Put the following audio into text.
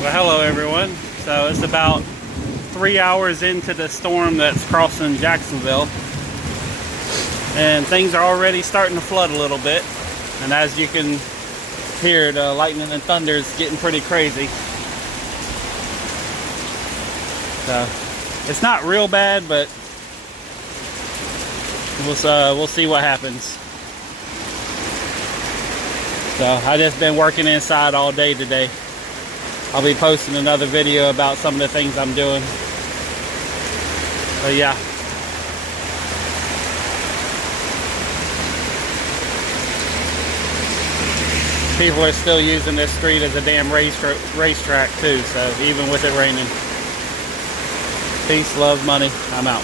Well, hello everyone. So it's about 3 hours into the storm that's crossing Jacksonville, and things are already starting to flood a little bit. And as you can hear, the lightning and thunder is getting pretty crazy. So it's not real bad, but we'll see what happens. So I just been working inside all day today. I'll be posting another video about some of the things I'm doing. But yeah. People are still using this street as a damn racetrack too, so even with it raining. Peace, love, money. I'm out.